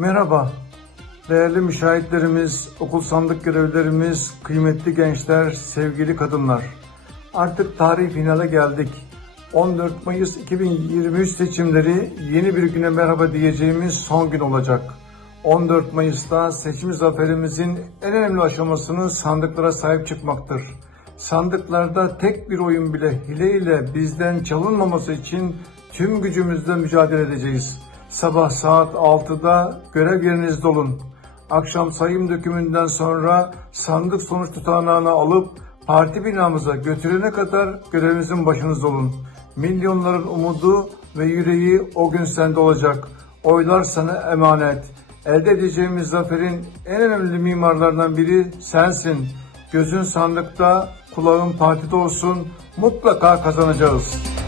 Merhaba, değerli müşahitlerimiz, okul sandık görevlilerimiz, kıymetli gençler, sevgili kadınlar. Artık tarih finale geldik. 14 Mayıs 2023 seçimleri yeni bir güne merhaba diyeceğimiz son gün olacak. 14 Mayıs'ta seçim zaferimizin en önemli aşamasını sandıklara sahip çıkmaktır. Sandıklarda tek bir oyun bile hileyle bizden çalınmaması için tüm gücümüzle mücadele edeceğiz. Sabah saat 6'da görev yerinizde olun. Akşam sayım dökümünden sonra sandık sonuç tutanağını alıp parti binamıza götürene kadar görevinizin başınızda olun. Milyonların umudu ve yüreği o gün sende olacak. Oylar sana emanet. Elde edeceğimiz zaferin en önemli mimarlarından biri sensin. Gözün sandıkta, kulağın partide olsun. Mutlaka kazanacağız.